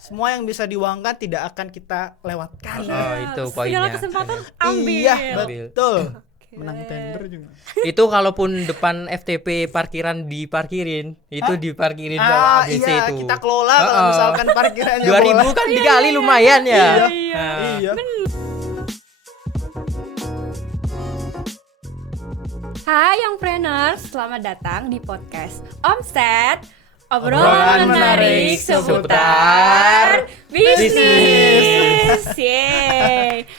Semua yang bisa diuangkan tidak akan kita lewatkan. Itu Segala poinnya. kesempatan ambil. Iya, betul. Menang tender juga. Itu kalaupun depan FTP parkiran diparkirin, itu diparkirin sama ABC iya, itu. kita kelola kalau misalkan parkirannya 2000 boleh. kan dikali lumayan ya. Iya. Hai Youngpreneurs, selamat datang di podcast Omset, Obrolan obrolan menarik menarik seputar bisnis. Yeay.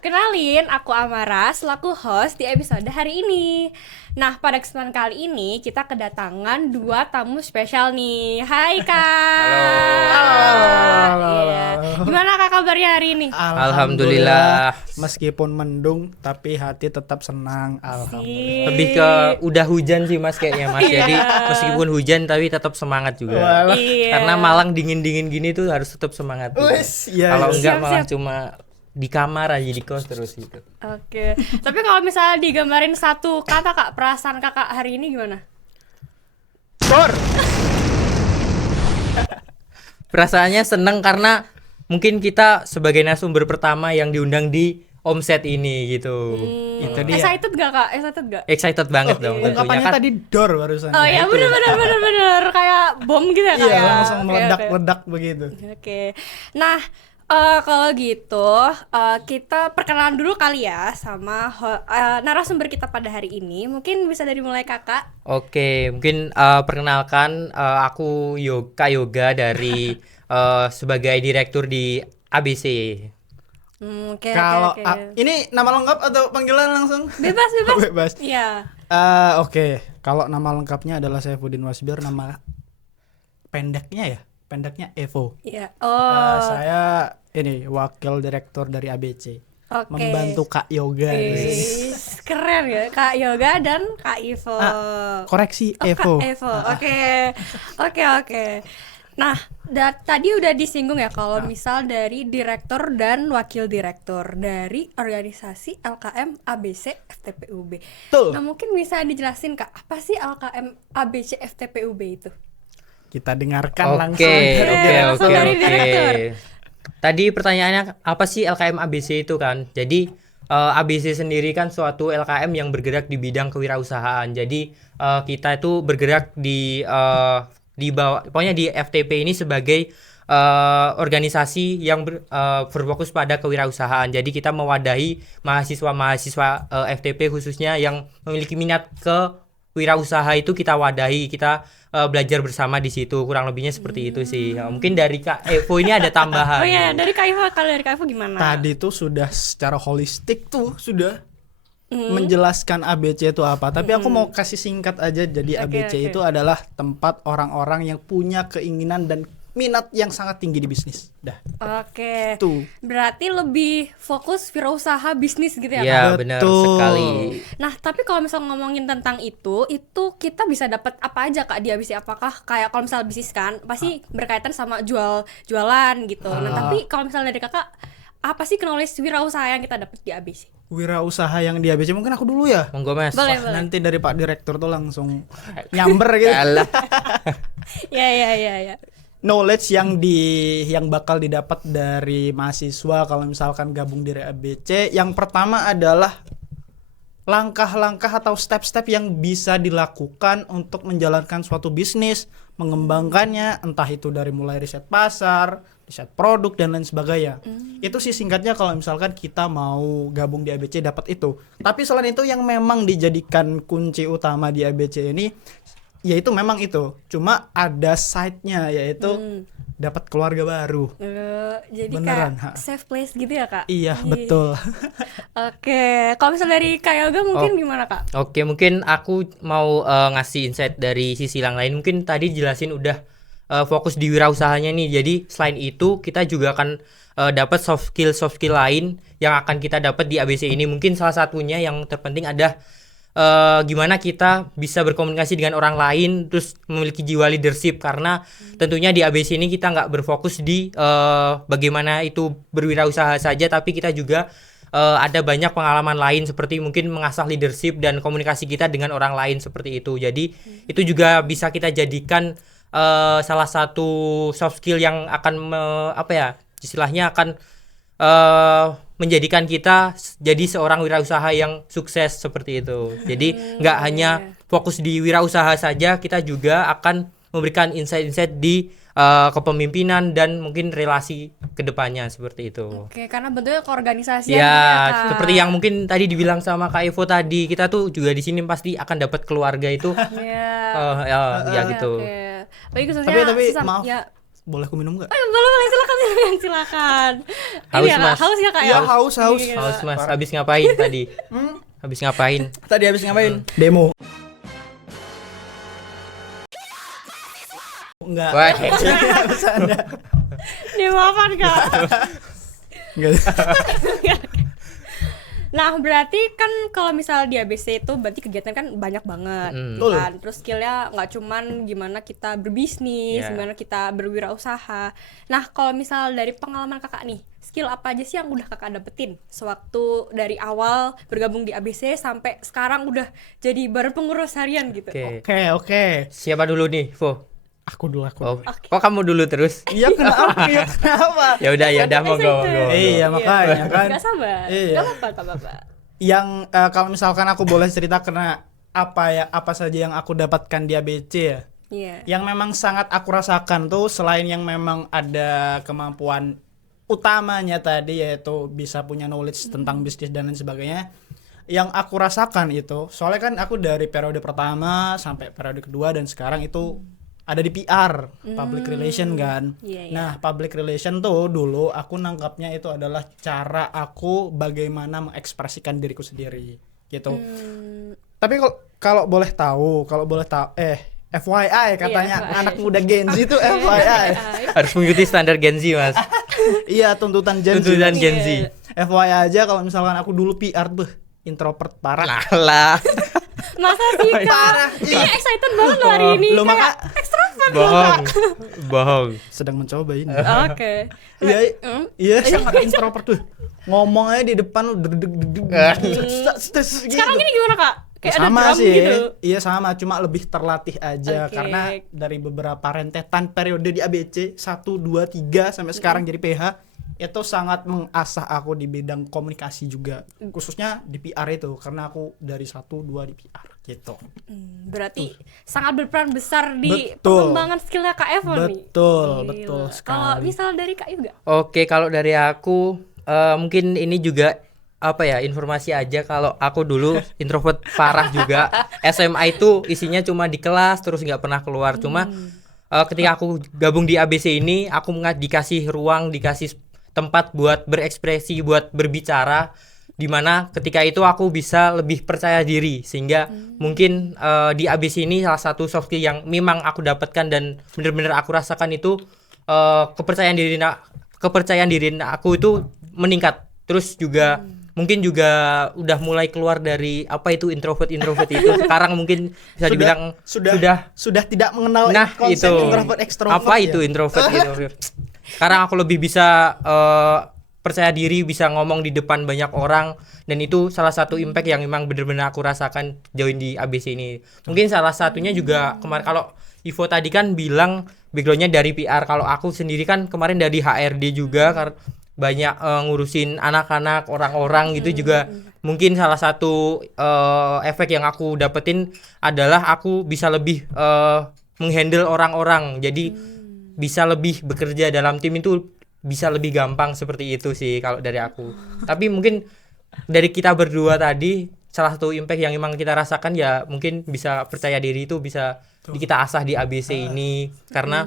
Kenalin, aku Amara selaku host di episode hari ini. Nah, pada kesempatan kali ini kita kedatangan 2 tamu spesial nih. Hai Kak. Halo. Iya. Gimana Kak kabarnya hari ini? Alhamdulillah. Meskipun mendung tapi hati tetap senang. Alhamdulillah. Lebih ke udah hujan sih Mas kayaknya Mas. Jadi meskipun hujan tapi tetap semangat juga. Walah. Iya. Karena Malang dingin-dingin gini tuh harus tetap semangat. Gitu. Wes, iya. Kalau iya. enggak Siap, malah siap. cuma di kamar aja di kos terus gitu. Oke. Tapi kalau misalnya digambarin satu kata Kak, perasaan Kakak hari ini gimana? Bor. Perasaannya seneng karena mungkin kita sebagai narasumber pertama yang diundang di Omset ini gitu. Itu dia. Excited gak Kak? Excited gak? Excited banget dong tentunya Ungkapannya kan. tadi door barusan. Oh iya, Itu. bener kayak bom gitu ya Kak? Iya, ya? langsung Oke, meledak-ledak begitu. Oke. Nah, kalau gitu kita perkenalan dulu kali ya sama narasumber kita pada hari ini. Mungkin bisa dari mulai Kakak. Oke, mungkin perkenalkan aku Kak Yoga dari sebagai direktur di ABC. Oke. Kalau oke. ini nama lengkap atau panggilan langsung? Bebas. Bebas. Iya. Oke. Kalau nama lengkapnya adalah Saifuddin Wasbir, nama pendeknya Evo. Iya. Oh. Saya ini wakil direktur dari ABC. Oke. Membantu Kak Yoga. Wis, keren ya Kak Yoga dan Kak Ivo. Koreksi Oh, Evo. Kak Evo. Oke. Nah, tadi udah disinggung ya kalau misal dari direktur dan wakil direktur dari organisasi LKM ABC FTPUB. Betul. Nah, mungkin bisa dijelasin Kak, apa sih LKM ABC FTPUB itu? Kita dengarkan langsung langsung dari direktur. Tadi pertanyaannya apa sih LKM ABC itu kan? Jadi ABC sendiri kan suatu LKM yang bergerak di bidang kewirausahaan. Jadi kita itu bergerak di bawah, pokoknya di FTP ini sebagai organisasi yang berfokus pada kewirausahaan. Jadi kita mewadahi mahasiswa-mahasiswa FTP khususnya yang memiliki minat ke wirausaha itu kita wadahi, kita belajar bersama di situ. Kurang lebihnya seperti itu sih. Mungkin dari Kak Evo ini ada tambahan. Oh iya, dari Kak Ivo, kalau dari Kak Ivo gimana? Tadi tuh sudah secara holistik tuh sudah menjelaskan ABC itu apa. Tapi aku mau kasih singkat aja. Jadi ABC itu adalah tempat orang-orang yang punya keinginan dan minat yang sangat tinggi di bisnis. Dah. Oke. Tuh. Berarti lebih fokus wirausaha bisnis gitu ya Kak? Iya, benar Betul. sekali. Nah, tapi kalau misal ngomongin tentang itu kita bisa dapat apa aja Kak di ABC? Apakah kayak kalau misal bisnis kan pasti berkaitan sama jualan gitu. Nah, tapi kalau misal dari Kakak, apa sih knowledge wirausaha yang kita dapat di ABC? Wirausaha yang di ABC mungkin aku dulu ya. Monggo Mas. Boleh. Nanti dari Pak Direktur tuh langsung nyamber gitu. Alah. Ya. Knowledge yang bakal didapat dari mahasiswa kalau misalkan gabung di ABC, yang pertama adalah langkah-langkah atau step-step yang bisa dilakukan untuk menjalankan suatu bisnis, mengembangkannya, entah itu dari mulai riset pasar, riset produk dan lain sebagainya. Itu sih singkatnya kalau misalkan kita mau gabung di ABC dapat itu. Tapi selain itu yang memang dijadikan kunci utama di ABC ini yaitu memang itu. Cuma ada side-nya yaitu dapat keluarga baru. Jadi Beneran, kayak safe place gitu ya Kak? Iya, betul. Oke, kalau misal dari Kak Yoga mungkin gimana Kak? Oke, mungkin aku mau ngasih insight dari sisi yang lain. Mungkin tadi jelasin udah fokus di wirausahanya nih. Jadi selain itu kita juga akan dapat soft skill lain yang akan kita dapat di ABC ini. Mungkin salah satunya yang terpenting ada gimana kita bisa berkomunikasi dengan orang lain, terus memiliki jiwa leadership. Karena tentunya di ABC ini kita nggak berfokus di bagaimana itu berwirausaha saja, tapi kita juga ada banyak pengalaman lain seperti mungkin mengasah leadership dan komunikasi kita dengan orang lain seperti itu. Jadi itu juga bisa kita jadikan salah satu soft skill yang akan istilahnya akan menjadikan kita jadi seorang wirausaha yang sukses seperti itu. Jadi nggak hanya fokus di wirausaha saja, kita juga akan memberikan insight-insight di kepemimpinan dan mungkin relasi kedepannya seperti itu. Oke, karena bentuknya keorganisasian Ya, Kak. seperti yang mungkin tadi dibilang sama Kak Evo tadi, kita tuh juga di sini pasti akan dapat keluarga itu. Iya. Ya gitu. Oke. Tapi khususnya Tapi sesama- maaf. ya. Boleh aku minum nggak? Boleh silakan. Haus, Ini ya, Mas. haus ya Kak ya? Iya, haus. Iya. Haus Mas, habis ngapain tadi? Habis ngapain? Tadi habis ngapain? Demo. Enggak. Wah. Bercanda. Dia maafan Kak. Enggak. Nah, berarti kan kalau misal di ABC itu berarti kegiatan kan banyak banget gitu kan. Terus skillnya nggak cuman gimana kita berbisnis, Yeah. gimana kita berwirausaha. Nah, kalau misal dari pengalaman kakak nih, skill apa aja sih yang udah kakak dapetin sewaktu dari awal bergabung di ABC sampai sekarang udah jadi baru pengurus harian gitu? Oke. Oke. Siapa dulu nih, Vo? Aku dulu. Oh, kok kamu dulu terus? Iya, kenapa? Iya, kenapa? Ya udah monggo. Iya, makanya kan. Gak sabar. Iya. Gak apa-apa. Yang kalau misalkan aku boleh cerita karena apa saja yang aku dapatkan di ABC ya. Iya. Yang memang sangat aku rasakan tuh selain yang memang ada kemampuan utamanya tadi yaitu bisa punya knowledge tentang bisnis dan lain sebagainya. Yang aku rasakan itu soalnya kan aku dari periode pertama sampai periode kedua dan sekarang itu ada di PR, public relation kan. Iya, iya. Nah, public relation tuh dulu aku nangkapnya itu adalah cara aku bagaimana mengekspresikan diriku sendiri gitu. Tapi kalau boleh tahu, FYI katanya FYI. anak muda Gen Z itu FYI. Harus mengikuti standar Gen Z, Mas. Iya, tuntutan Gen Z. Tuntutan Gen Z. FYI aja kalau misalkan aku dulu PR tuh introvert parah. Lah. Masa sih Kak? Parah. Iya, excited banget loh hari ini. Lo Kayak maka extrovert. Bohong. sedang mencoba ini. Oke. Iya, iya sangat introvert tuh. Ngomong aja di depan lu deg Sekarang ini gimana Kak? Kayak ada sama drum sih. gitu. Iya sama, cuma lebih terlatih aja Oke. karena dari beberapa rentetan periode di ABC 1 2 3 sampai sekarang jadi PH itu sangat mengasah aku di bidang komunikasi juga. Khususnya di PR itu karena aku dari 1 2 di PR gitu. Berarti sangat berperan besar di Betul. pengembangan skillnya Kak Evo nih. Betul, Gila. betul Kalau sekali. misal dari Kak Yuga? Oke, kalau dari aku mungkin ini juga informasi aja kalau aku dulu introvert parah juga. SMA itu isinya cuma di kelas terus nggak pernah keluar. Cuma ketika aku gabung di ABC ini aku dikasih ruang, dikasih tempat buat berekspresi, buat berbicara, dimana ketika itu aku bisa lebih percaya diri sehingga mungkin di ABC ini salah satu soft skill yang memang aku dapatkan dan benar-benar aku rasakan itu kepercayaan diri aku itu meningkat. Terus juga mungkin juga udah mulai keluar dari introvert itu. Sekarang mungkin bisa dibilang sudah tidak mengenal nah konsep itu introvert extrovert. apa ya? itu introvert sekarang aku lebih bisa percaya diri, bisa ngomong di depan banyak orang, dan itu salah satu impact yang memang benar-benar aku rasakan join di ABC ini. Mungkin salah satunya juga kemarin kalau Ivo tadi kan bilang backgroundnya dari PR, kalau aku sendiri kan kemarin dari HRD juga karena banyak ngurusin anak-anak, orang-orang gitu juga. Mungkin salah satu efek yang aku dapetin adalah aku bisa lebih menghandle orang-orang. Jadi bisa lebih bekerja dalam tim itu bisa lebih gampang seperti itu sih kalau dari aku. Tapi mungkin dari kita berdua tadi salah satu impact yang memang kita rasakan ya mungkin bisa percaya diri itu bisa kita asah di ABC ini karena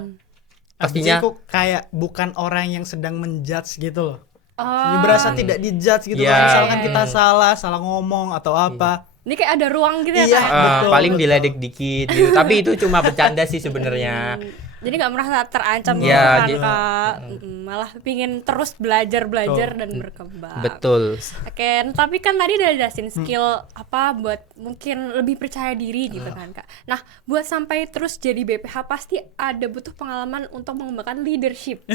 pastinya aku kayak bukan orang yang sedang menjudge gitu loh. Oh. Berasa tidak dijudge gitu Ya. kalau misalkan kita salah ngomong atau apa. Ini kayak ada ruang gitu ya Iya. Kak? Betul, paling betul. diledek dikit gitu. Tapi itu cuma bercanda sih sebenarnya. Jadi nggak merasa terancam gitu Ya, kan jadi- Kak? Malah pingin terus belajar dan berkembang. Betul. Oke, tapi kan tadi udah jelasin skill apa buat mungkin lebih percaya diri gitu kan Kak. Nah, buat sampai terus jadi BPH pasti ada butuh pengalaman untuk mengembangkan leadership.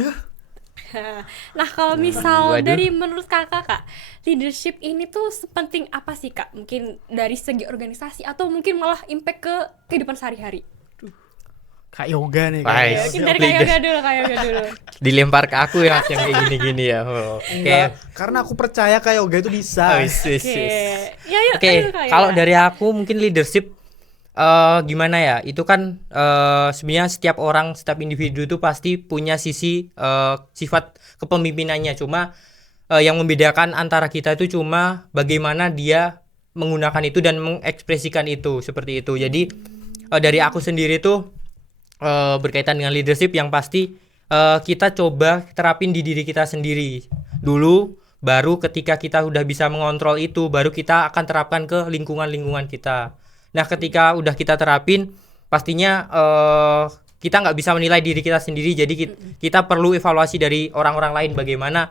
Nah, kalau misal Waduh. dari menurut Kakak Kak, leadership ini tuh sepenting apa sih Kak? Mungkin dari segi organisasi atau mungkin malah impact ke kehidupan sehari-hari? Kak Yoga nih. Wah, Ya, Guys, dari Kak Yoga dulu. dilempar ke aku ya yang kayak gini-gini ya. Oh, oke. Enggak, karena aku percaya Kak Yoga itu bisa. Wis, wis, Oke. wis. Ya, yuk, Oke, ayo, Kak Yoga. kalau dari aku mungkin leadership gimana ya? Itu kan sebenarnya setiap orang, setiap individu itu pasti punya sisi sifat kepemimpinannya. Cuma yang membedakan antara kita itu cuma bagaimana dia menggunakan itu dan mengekspresikan itu seperti itu. Jadi dari aku sendiri tuh berkaitan dengan leadership yang pasti kita coba terapin di diri kita sendiri dulu, baru ketika kita udah bisa mengontrol itu baru kita akan terapkan ke lingkungan kita. Nah ketika udah kita terapin pastinya kita nggak bisa menilai diri kita sendiri, jadi kita perlu evaluasi dari orang-orang lain bagaimana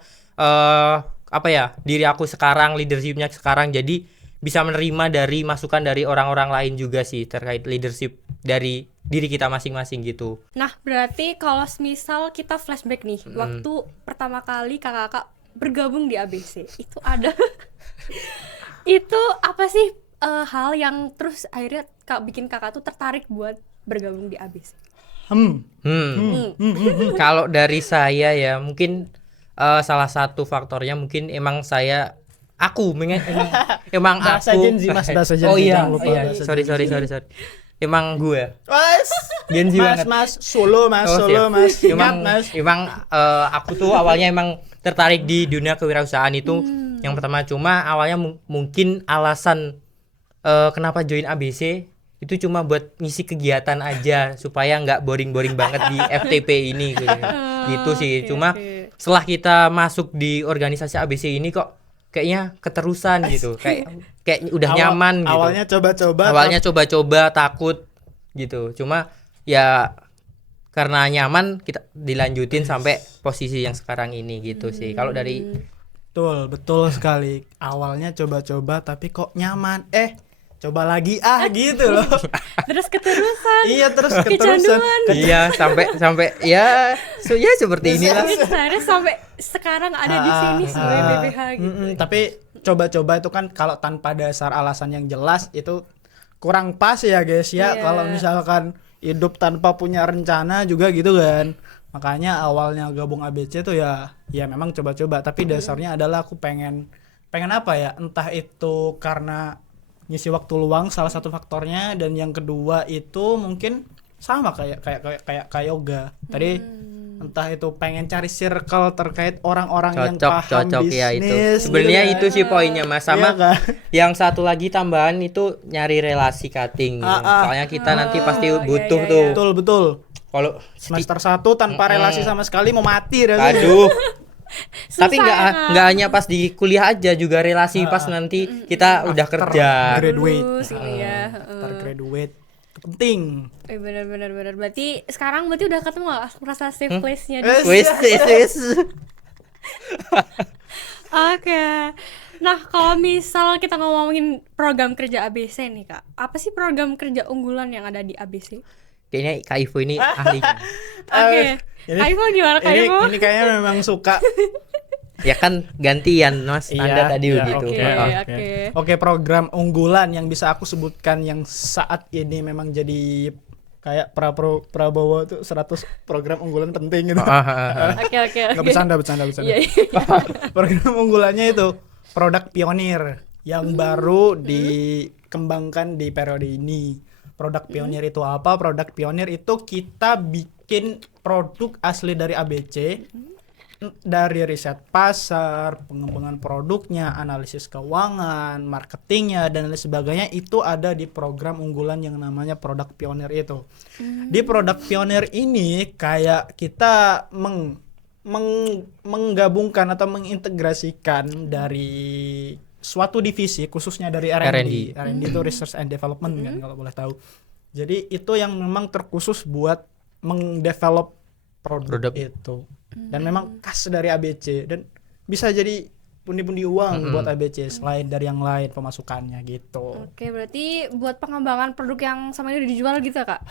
diri aku sekarang, leadershipnya sekarang, jadi bisa menerima dari masukan dari orang-orang lain juga sih terkait leadership dari diri kita masing-masing gitu. Nah, berarti kalau misal kita flashback nih, waktu pertama kali kakak bergabung di ABC, itu ada itu apa sih hal yang terus akhirnya bikin kakak tuh tertarik buat bergabung di ABC? Kalau dari saya ya mungkin salah satu faktornya mungkin emang emang Bahasa aku Gen Z, Mas, bahasa Gen Z, oh iya, jangan lupa iya. bahasa sorry emang gue Mas, Gen Z banget. Mas, Solo Mas, Oh, Solo siap. Mas, ingat Emang Mas. aku tuh awalnya emang tertarik di dunia kewirausahaan itu yang pertama, cuma awalnya mungkin alasan kenapa join ABC itu cuma buat ngisi kegiatan aja supaya nggak boring-boring banget di FTP ini gitu sih. Oke, Cuma oke. setelah kita masuk di organisasi ABC ini kok kayaknya keterusan gitu, kayak udah nyaman gitu. Awalnya coba-coba takut gitu, cuma ya karena nyaman kita dilanjutin sampai posisi yang sekarang ini gitu sih. Kalau dari Betul sekali. Awalnya coba-coba tapi kok nyaman. Coba lagi gitu loh. Terus keterusan. Iya, terus keterusan. iya sampai ya seperti inilah. Akhirnya sampai sekarang ada di sini sebagai BPH gitu. Tapi coba-coba itu kan kalau tanpa dasar alasan yang jelas itu kurang pas ya guys ya. Iya. Kalau misalkan hidup tanpa punya rencana juga gitu kan. Makanya awalnya gabung ABC tuh ya memang coba-coba, tapi dasarnya adalah aku pengen apa ya, entah itu karena ngisi waktu luang salah satu faktornya, dan yang kedua itu mungkin sama kayak Yoga tadi, entah itu pengen cari circle terkait orang-orang yang paham bisnis ya itu. Sebenarnya gitu itu kan. sih poinnya Mas, sama Iya kan? yang satu lagi tambahan itu nyari relasi cutting. Soalnya kita nanti pasti butuh iya, tuh. Betul. Kalau Semester 1 tanpa relasi sama sekali mau mati rasanya. aduh. Tapi Susah, nggak hanya pas di kuliah aja, juga relasi pas nanti kita udah kerja. Graduate. Lulus gitu ya. Tergraduate penting. Benar. Berarti sekarang udah ketemu gak rasa safe place-nya di Wis. Oke. Nah, kalau misal kita ngomongin program kerja ABC nih, Kak. Apa sih program kerja unggulan yang ada di ABC? Kayaknya Kak Ivo ini ahlinya. Oke. Kak Ivo gimana, Kak Ivo? Ini kayaknya memang suka. Ya kan gantian Mas, Anda tadi begitu. Oke. Oke, program unggulan yang bisa aku sebutkan yang saat ini memang jadi kayak Prabowo tuh 100 program unggulan penting gitu. Oke. Nggak bercanda. Iya. Program unggulannya itu produk pionir yang baru dikembangkan di periode ini. Produk pionir itu apa? Produk pionir itu kita bikin produk asli dari ABC, dari riset pasar, pengembangan produknya, analisis keuangan, marketingnya, dan lain sebagainya. Itu ada di program unggulan yang namanya produk pionir itu. Di produk pionir ini kayak kita menggabungkan atau mengintegrasikan dari suatu divisi, khususnya dari R&D. R&D itu Research and Development kan kalau boleh tahu. Jadi itu yang memang terkhusus buat mendevelop produk itu. Dan memang khas dari ABC dan bisa jadi pundi-pundi uang buat ABC selain dari yang lain pemasukannya gitu. Oke, berarti buat pengembangan produk yang sama ini udah dijual gitu ya, Kak?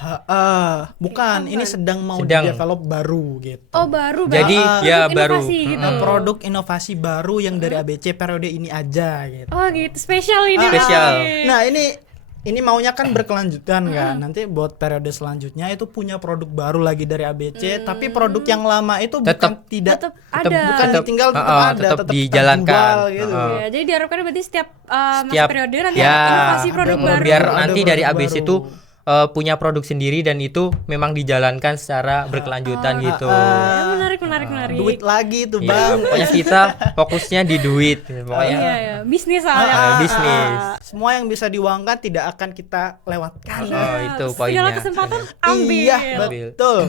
Bukan, ini sedang di-develop baru gitu. Oh, baru. Jadi ya baru. Gitu. Produk inovasi baru yang dari ABC periode ini aja gitu. Oh gitu, spesial ini. Spesial. Nah, ini ini maunya kan berkelanjutan kan. Nanti buat periode selanjutnya itu punya produk baru lagi dari ABC, tapi produk yang lama itu bukan tidak Tetap Tetap- ada. bukan ditinggal, tetap ada, tetap tetap dijalankan. terjual gitu. Ya, jadi diharapkan berarti setiap masa Setiap- periode nanti ya, ada inovasi produk ada baru. biar Ada nanti produk dari ABC baru. itu punya produk sendiri dan itu memang dijalankan secara berkelanjutan gitu. Ya, menarik. Duit lagi tuh, Iya, Bang. pokoknya kita fokusnya di duit pokoknya. Iya, bisnis soalnya. Bisnis. Semua yang bisa diuangkan tidak akan kita lewatkan. Oh, itu Segala poinnya. kesempatan ambil. Iya, betul.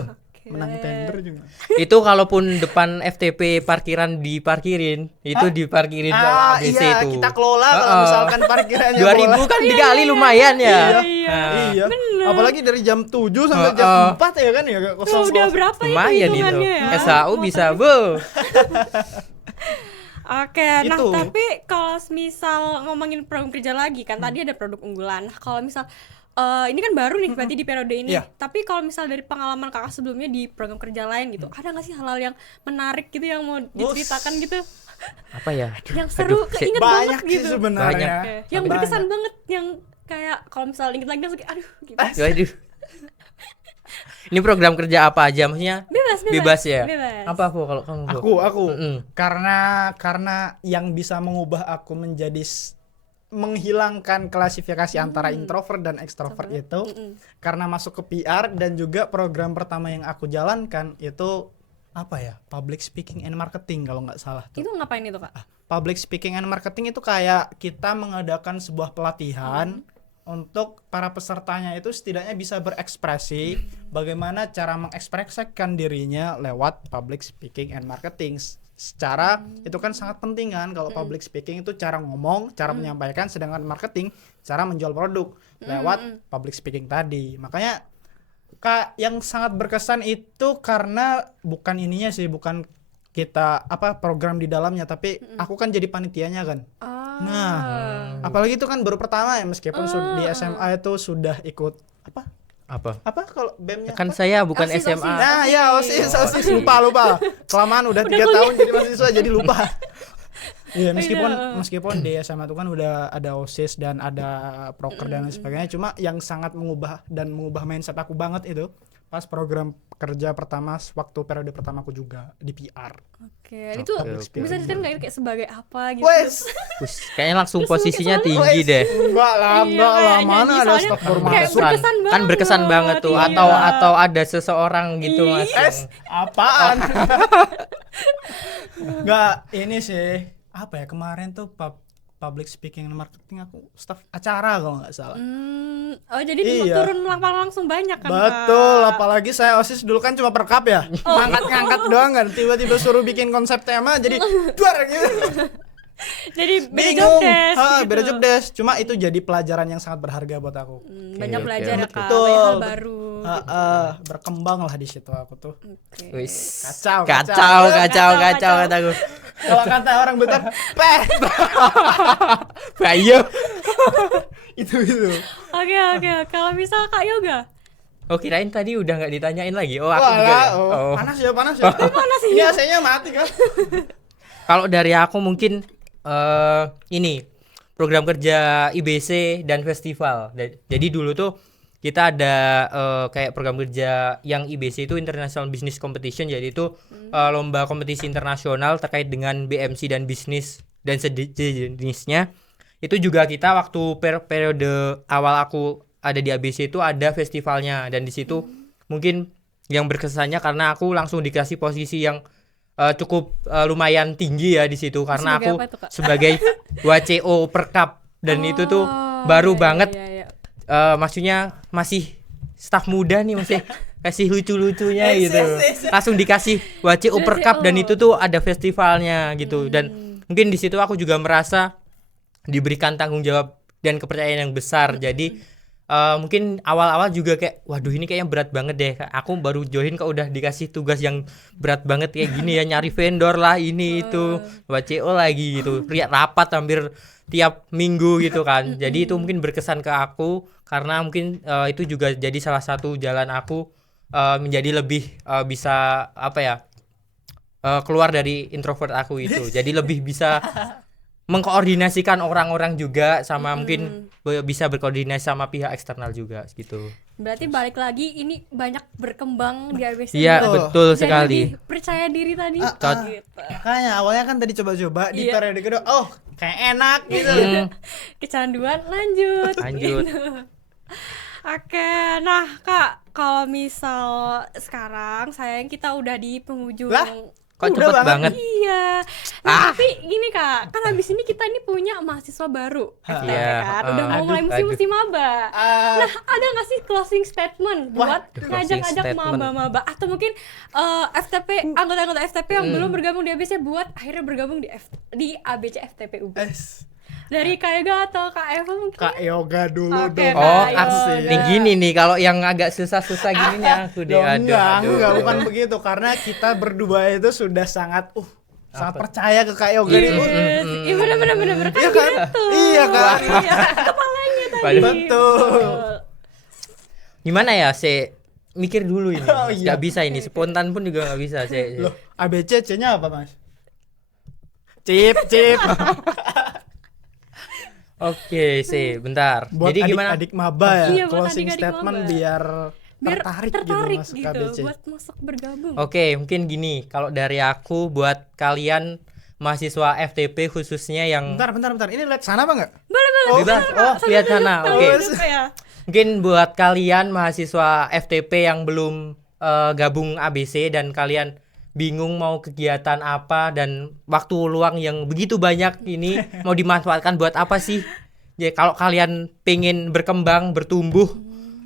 Menang tender juga. Itu kalaupun depan FTP parkiran diparkirin, itu diparkirin sama ABC iya, itu. kita kelola kalau misalkan parkirannya 2000 bola. kan dikali lumayan ya. Iya. Apalagi dari jam 7 sampai jam 4 ya kan ya Tuh, kosong. udah berapa Lumayan itu itu. hitungannya ya? SAU bisa, Bu. Oke, nah Itu. tapi kalau misal ngomongin program kerja lagi kan tadi ada produk unggulan. Nah, kalau misal ini kan baru nih berarti di periode ini. Iya. Tapi kalau misal dari pengalaman kakak sebelumnya di program kerja lain gitu, ada nggak sih hal-hal yang menarik gitu yang mau diceritakan gitu? Apa ya? Yang seru, keinget Banyak banget sih gitu. sebenarnya. Oke. Yang berkesan banget, yang kayak kalau misal inget lagi langsung kayak aduh gitu. Waduh. Ini program kerja apa aja maksudnya? Bebas ya. bebas. Apa kalau kamu? Bu? Aku Mm-mm. karena yang bisa mengubah aku menjadi menghilangkan klasifikasi antara introvert dan ekstrovert itu karena masuk ke PR dan juga program pertama yang aku jalankan itu apa ya, public speaking and marketing kalau nggak salah tuh. Itu ngapain itu kak? Public speaking and marketing itu kayak kita mengadakan sebuah pelatihan untuk para pesertanya itu setidaknya bisa berekspresi bagaimana cara mengekspresikan dirinya lewat public speaking and marketing. Secara itu kan sangat penting kan, kalau public speaking itu cara ngomong, cara menyampaikan, sedangkan marketing cara menjual produk lewat public speaking tadi. Makanya yang sangat berkesan itu karena bukan ininya sih, bukan kita apa program di dalamnya, tapi aku kan jadi panitianya kan. Nah, apalagi itu kan baru pertama ya, meskipun di SMA itu sudah ikut apa kalau BEM-nya Kan apa? saya bukan OSIS, SMA. OSIS. Nah, ya OSIS lupa. Kelamaan udah 3 tahun jadi mahasiswa jadi lupa. Iya, meskipun di SMA itu kan udah ada OSIS dan ada proker dan lain sebagainya, cuma yang sangat mengubah mindset aku banget itu pas program kerja pertama waktu periode pertamaku juga di PR. Oke, itu bisa diceritain nggak kayak sebagai apa gitu? Wes, Kayaknya langsung posisinya tinggi deh. enggak lah, kayak mana nyanyi, ada soalnya staf kayak formal. berkesan Kan berkesan banget tuh. iya. Atau ada seseorang gitu Mas. Apaan? Enggak, ini sih apa ya, kemarin tuh public speaking and marketing aku staf acara kalau nggak salah. Oh jadi Iya. turun langsung banyak kan? Betul, Kak? apalagi saya OSIS dulu kan cuma perkap ya. Ngangkat-ngangkat doang kan, tiba-tiba suruh bikin konsep tema jadi duar gitu. Jadi beda job Bingung. desk gitu. Beda job desk. Cuma itu jadi pelajaran yang sangat berharga buat aku. Banyak belajar ya kak, Betul. banyak hal baru. Berkembang lah di situ aku tuh. Oke. Wis. Kacau. Kataku. Kalau kata orang Bentar, peh. Bayo. itu. Oke. Kalau misal kak Yoga, Oh, kirain tadi udah nggak ditanyain lagi. Oh, aku Wah, juga. Ya? oh. Panas ya. panas sih. Ini AC-nya mati kan. Kalau dari aku mungkin ini program kerja IBC dan festival. Jadi dulu tuh kita ada kayak program kerja yang IBC itu International Business Competition, jadi itu lomba kompetisi internasional terkait dengan BMC dan bisnis dan sejenisnya. Itu juga kita waktu periode awal aku ada di ABC itu ada festivalnya, dan di situ mungkin yang berkesannya karena aku langsung dikasih posisi yang cukup lumayan tinggi ya di situ karena Sebagai aku apa itu, Kak? sebagai WCO Perkap dan itu tuh baru iya, banget. iya. Maksudnya masih staf muda nih, masih kasih lucu-lucunya gitu. Langsung dikasih WCO Perkap dan itu tuh ada festivalnya gitu. Dan mungkin di situ aku juga merasa diberikan tanggung jawab dan kepercayaan yang besar. Jadi mungkin awal-awal juga kayak waduh ini kayaknya berat banget deh. Aku baru join kok udah dikasih tugas yang berat banget kayak gini ya, nyari vendor lah ini itu, WCO lagi gitu. Rapat hampir tiap minggu gitu kan. Jadi itu mungkin berkesan ke aku karena mungkin itu juga jadi salah satu jalan aku menjadi lebih bisa apa ya, keluar dari introvert aku itu. Jadi lebih bisa mengkoordinasikan orang-orang juga sama mungkin bisa berkoordinasi sama pihak eksternal juga gitu. Berarti balik lagi ini banyak berkembang di ABC. Iya, Betul. betul Jadi sekali. lebih percaya diri tadi. Gitu. Makanya awalnya kan tadi coba-coba di Iya. periode kedua, oh kayak enak gitu. Kecanduan lanjut. Lanjut. Gitu. Oke, nah Kak, kalau misal sekarang sayang kita udah di penghujung. Lah, Kok udah cepet banget? Iya. Nah, tapi gini Kak, kan habis ini kita ini punya mahasiswa baru, FTP Iya, kan. Udah mau aduh, mulai musim-musim maba. Ah, Nah, ada nggak sih closing statement buat closing ngajak-ngajak statement. maba-maba atau mungkin FTP anggota-anggota FTP yang belum bergabung di ABC buat akhirnya bergabung di ABC FTP UB. Dari Kak Yoga atau Kak Eva mungkin? Kak Yoga dulu Oke, dong. Oh, Kak aku Yoga. nih gini nih kalau yang agak susah-susah gini nih aku deh. Loh, Aduh, enggak, aduh. bukan begitu karena kita berdua itu sudah sangat sangat percaya ke Kak Yoga nih. Yes, iya benar-benar kan Iya kan? gitu. Iya kan? Iya, kepalanya tadi. Waduh. Betul. Gimana ya, saya mikir dulu ini. Oh, iya. Gak bisa ini, spontan pun juga gak bisa saya. Loh, ABC C-nya apa, Mas? Cip. Oke, sih, bentar. Buat Jadi gimana? adik-adik maba ya, Iya, buat closing adik-adik statement maba. biar Biar tertarik, tertarik gitu gitu, masuk KBC. buat masuk bergabung. Oke, mungkin gini. Kalau dari aku buat kalian mahasiswa FTP khususnya yang Bentar. Ini lihat sana apa enggak? Boleh. bebas. Oh, lihat sana. Oke. Duduk ya. Mungkin buat kalian mahasiswa FTP yang belum gabung ABC dan kalian bingung mau kegiatan apa dan waktu luang yang begitu banyak ini mau dimanfaatkan buat apa sih? Ya kalau kalian pengen berkembang, bertumbuh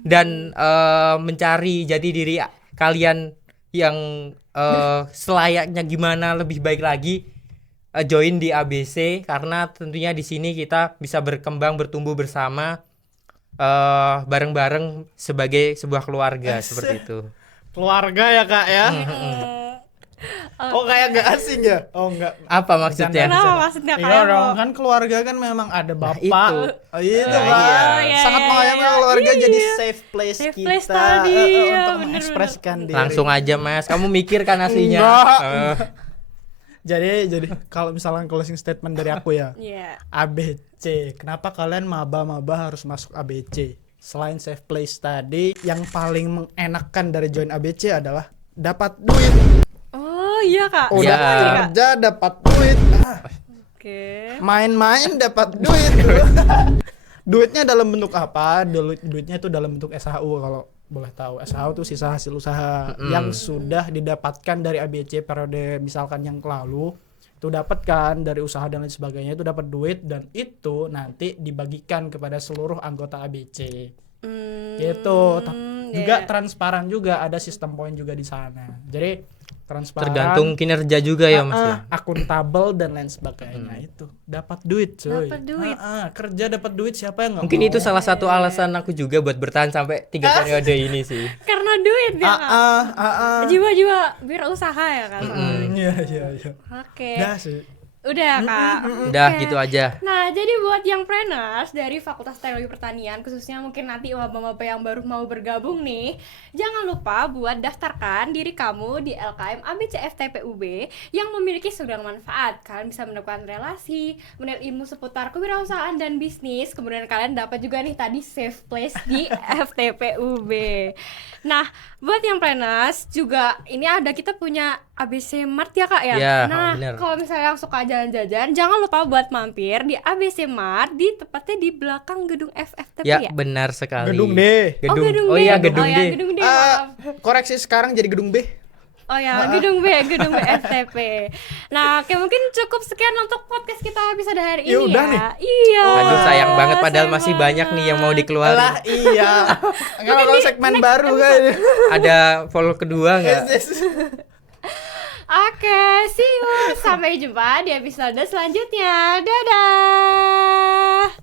dan mencari jati diri kalian yang selayaknya gimana lebih baik lagi, join di ABC karena tentunya di sini kita bisa berkembang, bertumbuh bersama bareng-bareng sebagai sebuah keluarga seperti itu. Keluarga ya, Kak ya. Oh, kayak enggak asing ya? Oh, enggak. Apa maksudnya? Kenapa maksudnya Kak Iya Eva? dong, kan keluarga kan memang ada bapak. itu. Oh, itu Nah, kan. iya. Sangat Iya, mengayomi iya, keluarga iya. jadi safe place Safe kita place tadi, untuk iya, bener-bener. mengekspresikan diri. Langsung aja Mas, kamu mikir kan aslinya? Enggak. Jadi kalau misalkan closing statement dari aku ya, Iya. ABC. Kenapa kalian maba-maba harus masuk ABC? Selain safe place tadi, yang paling mengenakan dari join ABC adalah dapat duit. Oh iya Kak. Udah Iya. kerja dapat duit. Oke. Main-main dapat duit. Duitnya dalam bentuk apa? Duitnya itu dalam bentuk SHU kalau boleh tahu. SHU itu sisa hasil usaha yang sudah didapatkan dari ABC periode misalkan yang lalu. Itu dapat kan dari usaha dan lain sebagainya, itu dapat duit dan itu nanti dibagikan kepada seluruh anggota ABC. Gitu. Juga iya. transparan juga, ada sistem poin juga di sana. Jadi transparan, Tergantung kinerja juga ya Mas ya. akuntabel dan lain sebagainya. Itu dapat duit cuy. Dapat duit. Kerja dapat duit, siapa yang nggak Mungkin mau? itu salah satu alasan aku juga buat bertahan sampai 3 periode ini sih. Karena duit ya Kak. Jiwa-jiwa wirausaha ya kan. Iya. Oke. Dah sih. Udah Kak. Udah Oke. gitu aja. Nah, jadi buat yang preneurs dari Fakultas Teknologi Pertanian, khususnya mungkin nanti maba-maba yang baru mau bergabung nih, jangan lupa buat daftarkan diri kamu di LKM ABC FTP UB yang memiliki segala manfaat. Kalian bisa menemukan relasi, mengenal ilmu seputar kewirausahaan dan bisnis. Kemudian kalian dapat juga nih tadi safe place di FTP UB. Nah, buat yang preneurs juga ini ada kita punya ABC Mart ya Kak ya. Ya, nah, bener. kalau misalnya yang suka jalan-jalan, jangan lupa buat mampir di ABC Mart di tepatnya di belakang gedung FFTP Ya, ya. benar sekali. Gedung D. Gedung. D. Oh iya, gedung D. Gedung D. Maaf. Koreksi sekarang jadi gedung B. Oh ya, gedung B FTP. Nah, oke mungkin cukup sekian untuk podcast kita episode hari Ya ini udah ya. nih. Iya. Aduh sayang banget padahal sayang masih banyak nih yang mau banget. dikeluarin. Lah iya. Kalau segmen baru kan. Ada follow kedua nggak? Oke, see you. Sampai jumpa di episode selanjutnya. Dadah.